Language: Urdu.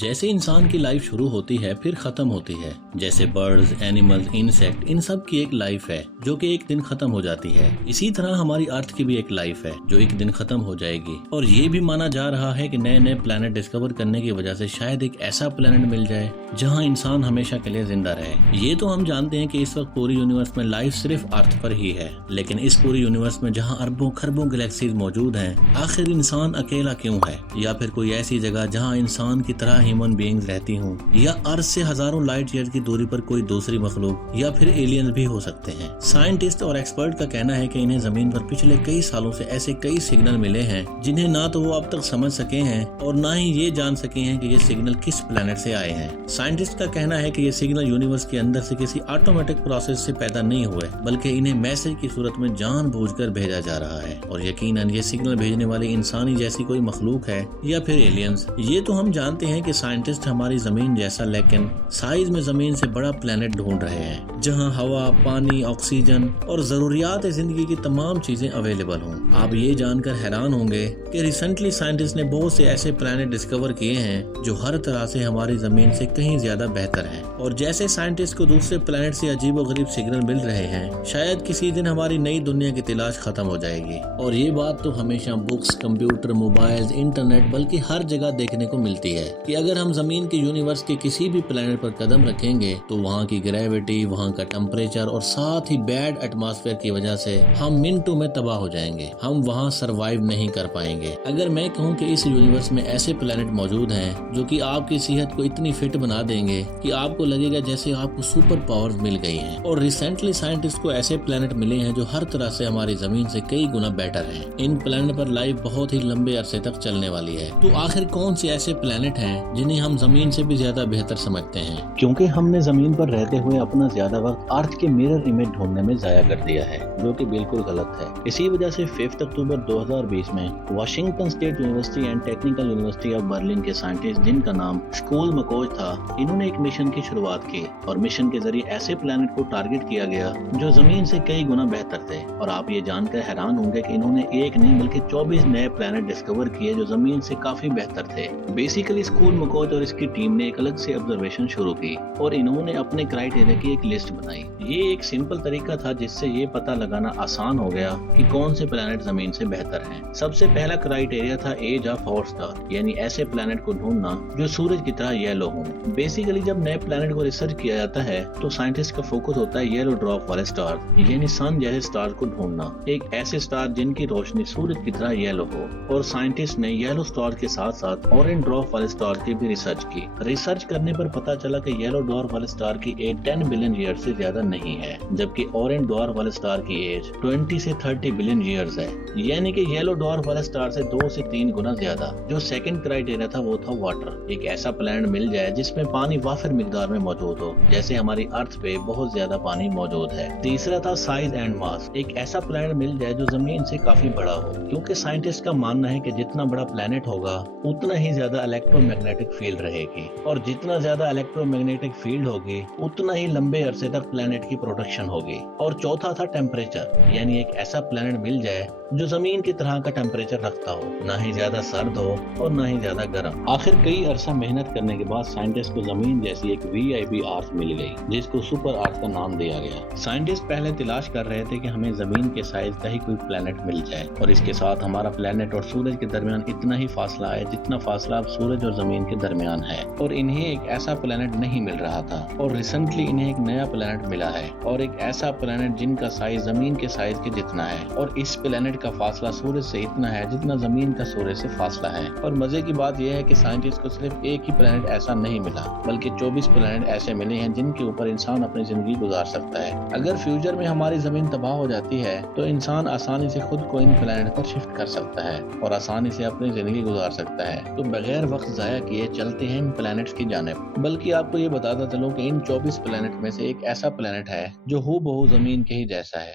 جیسے انسان کی لائف شروع ہوتی ہے پھر ختم ہوتی ہے، جیسے برڈز، اینیملز، انسیکٹ، ان سب کی ایک لائف ہے جو کہ ایک دن ختم ہو جاتی ہے۔ اسی طرح ہماری ارتھ کی بھی ایک لائف ہے جو ایک دن ختم ہو جائے گی، اور یہ بھی مانا جا رہا ہے کہ نئے نئے پلانٹ ڈسکور کرنے کی وجہ سے شاید ایک ایسا پلانٹ مل جائے جہاں انسان ہمیشہ کے لیے زندہ رہے۔ یہ تو ہم جانتے ہیں کہ اس وقت پوری یونیورس میں لائف صرف ارتھ پر ہی ہے، لیکن اس پوری یونیورس میں جہاں اربوں خربوں گلیکسیز موجود ہیں، آخر انسان اکیلا کیوں ہے؟ یا پھر کوئی ایسی جگہ جہاں انسان کی طرح ہیومن بینگز رہتی ہوں، یا ارتھ سے ہزاروں لائٹ ایئر کی دوری پر کوئی دوسری مخلوق، یا پھر ایلینز بھی ہو سکتے ہیں۔ سائنٹسٹ اور ایکسپرٹ کا کہنا ہے کہ انہیں زمین پر پچھلے کئی سالوں سے ایسے کئی سگنل ملے ہیں جنہیں نہ تو وہ اب تک سمجھ سکے ہیں اور نہ ہی یہ جان سکے ہیں کہ یہ سگنل کس پلانٹ سے آئے ہیں۔ سائنٹسٹ کا کہنا ہے کہ یہ سگنل یونیورس کے اندر سے کسی آٹومیٹک پروسیس سے پیدا نہیں ہوئے، بلکہ انہیں میسج کی صورت میں جان بوجھ کر بھیجا جا رہا ہے، اور یقیناً یہ سگنل بھیجنے والی انسانی جیسی کوئی مخلوق ہے یا پھر ایلینز۔ یہ تو ہم جانتے ہیں کہ سائنٹسٹ ہماری زمین جیسا لیکن سائز میں زمین سے بڑا پلانٹ ڈھونڈ رہے ہیں جہاں ہوا، پانی، آکسیجن اور ضروریات زندگی کی تمام چیزیں اویلیبل ہوں۔ آپ یہ جان کر حیران ہوں گے کہ ریسنٹلی سائنٹسٹ نے بہت سے ایسے پلانٹ ڈسکور کیے ہیں جو ہر طرح سے ہماری زمین سے کہیں زیادہ بہتر ہیں، اور جیسے سائنٹسٹ کو دوسرے پلانٹ سے عجیب و غریب سگنل مل رہے ہیں، شاید کسی دن ہماری نئی دنیا کی تلاش ختم ہو جائے گی۔ اور یہ بات تو ہمیشہ بکس، کمپیوٹر، موبائل، انٹرنیٹ، بلکہ ہر جگہ دیکھنے کو ملتی ہے کہ اگر ہم زمین کے یونیورس کے کسی بھی پلانٹ پر قدم رکھیں گے تو وہاں کی گریوٹی، وہاں کا ٹمپریچر اور ساتھ ہی بیڈ ایٹماسفیئر کی وجہ سے ہم منٹوں میں تباہ ہو جائیں گے، ہم وہاں سروائیو نہیں کر پائیں گے۔ اگر میں کہوں کہ اس یونیورس میں ایسے پلانٹ موجود ہیں جو کہ آپ کی صحت کو اتنی فٹ بنا دیں گے کہ آپ کو لگے گا جیسے آپ کو سپر پاورز مل گئی ہیں، اور ریسنٹلی سائنٹسٹ کو ایسے پلانٹ ملے ہیں جو ہر طرح سے ہماری زمین سے کئی گنا بیٹر ہیں۔ ان پلانٹ پر لائف بہت ہی لمبے عرصے تک چلنے والی ہے۔ تو آخر کون سے ایسے پلانٹ ہیں جنہیں ہم زمین سے بھی زیادہ بہتر سمجھتے ہیں؟ کیونکہ ہم نے زمین پر رہتے ہوئے اپنا زیادہ وقت ارتھ کے میرر امیج ڈھونڈنے میں ضائع کر دیا ہے، جو کہ بالکل غلط ہے۔ اسی وجہ سے 5 اکتوبر 2020 میں Washington state university and technical university of Berlin کے سائنٹسٹ، جن کا نام اسکول مکوج تھا، انہوں نے ایک مشن کی شروعات کی، اور مشن کے ذریعے ایسے پلانٹ کو ٹارگٹ کیا گیا جو زمین سے کئی گنا بہتر تھے۔ اور آپ یہ جان کر حیران ہوں گے کہ انہوں نے ایک نہیں بلکہ 24 نئے پلانٹ ڈسکور کیے جو زمین سے کافی بہتر تھے۔ بیسیکلی اسکول مکوج اور اس کی ٹیم نے ایک الگ سے آبزرویشن شروع کی، اور انہوں نے اپنے کرائیٹیریا کی ایک لسٹ بنائی۔ یہ ایک سمپل طریقہ تھا جس سے یہ پتہ لگانا آسان ہو گیا کہ کون سے پلانٹ زمین سے بہتر ہیں۔ سب سے پہلا کرائیٹیریا تھا ایج آف ہاٹ اسٹار، یعنی ایسے پلانٹ کو ڈھونڈنا جو سورج کی طرح یلو ہوں۔ بیسیکلی جب نئے پلانٹ کو ریسرچ کیا جاتا ہے تو سائنٹسٹ کا فوکس ہوتا ہے یلو ڈوارف والے اسٹار، یعنی سن جیسے اسٹار کو ڈھونڈنا، ایک ایسے اسٹار جن کی روشنی سورج کی طرح یلو ہو۔ اور سائنٹسٹ نے یلو اسٹار کے ساتھ ساتھ اورنج ڈوارف والے اسٹار کی بھی ریسرچ کی۔ ریسرچ کرنے پر پتا چلا کہ یلو ڈوارف والے اسٹار کی ایج 10 بلین ایئر سے زیادہ نہیں ہے، جبکہ اورنج ڈوارف والے اسٹار کی ایج 20 سے 30 بلین ایئرز ہے، یعنی کہ یلو ڈوارف والے اسٹار سے 2 سے 3 گنا زیادہ۔ جو سیکنڈ کرائیٹیریا تھا وہ تھا واٹر، ایک ایسا پلانٹ مل جائے جس میں پانی وافر مقدار میں موجود ہو، جیسے ہماری ارتھ پہ بہت زیادہ پانی موجود ہے۔ تیسرا تھا سائز اینڈ ماس، ایک ایسا پلانٹ مل جائے جو زمین سے کافی بڑا ہو، کیونکہ سائنٹسٹ کا ماننا ہے کہ جتنا بڑا پلانٹ ہوگا اتنا ہی زیادہ الیکٹرو میگنیٹک فیلڈ رہے گی، اور جتنا زیادہ الیکٹرو میگنیٹک فیلڈ ہوگی اتنا ہی لمبے عرصے تک پلانٹ کی پروڈکشن ہوگی۔ اور چوتھا تھا ٹیمپریچر، یعنی ایک ایسا پلانٹ مل جائے جو زمین کی طرح کا ٹیمپریچر رکھتا ہو، نہ ہی زیادہ سرد ہو اور نہ ہی زیادہ گرم۔ آخر کئی عرصہ محنت کرنے کے بعد سائنٹسٹ کو زمین جیسی ایک VIP ارتھ مل گئی، جس کو سپر ارتھ کا نام دیا گیا۔ سائنٹسٹ پہلے تلاش کر رہے تھے کہ ہمیں زمین کے سائز کا ہی کوئی پلانٹ مل جائے، اور اس کے ساتھ ہمارا پلانٹ اور سورج کے درمیان اتنا ہی فاصلہ ہے جتنا فاصلہ اب سورج اور زمین کے درمیان ہے، اور انہیں ایک ایسا پلانٹ نہیں مل رہا تھا۔ اور ریسنٹلی انہیں ایک نیا پلانٹ ملا ہے، اور ایک ایسا پلانٹ جن کا سائز زمین کے سائز کے جتنا ہے، اور اس پلانٹ کا فاصلہ سورج سے اتنا ہے جتنا زمین کا سورج سے فاصلہ ہے۔ اور مزے کی بات یہ ہے کہ سائنٹسٹ کو صرف ایک ہی پلانٹ ایسا نہیں ملا، بلکہ 24 پلانٹ ایسے ملے ہیں جن کے اوپر انسان اپنی زندگی گزار سکتا ہے۔ اگر فیوچر میں ہماری زمین تباہ ہو جاتی ہے تو انسان آسانی سے خود کو ان پلانٹ پر شفٹ کر سکتا ہے اور آسانی سے اپنی زندگی گزار سکتا ہے۔ تو بغیر وقت ضائع کیے چلتے ہیں ان پلانٹس کی جانب۔ بلکہ آپ کو یہ بتاتا چلوں کہ ان 24 پلانٹ میں سے ایک ایسا پلانٹ ہے جو ہو بہو زمین کے ہی جیسا ہے۔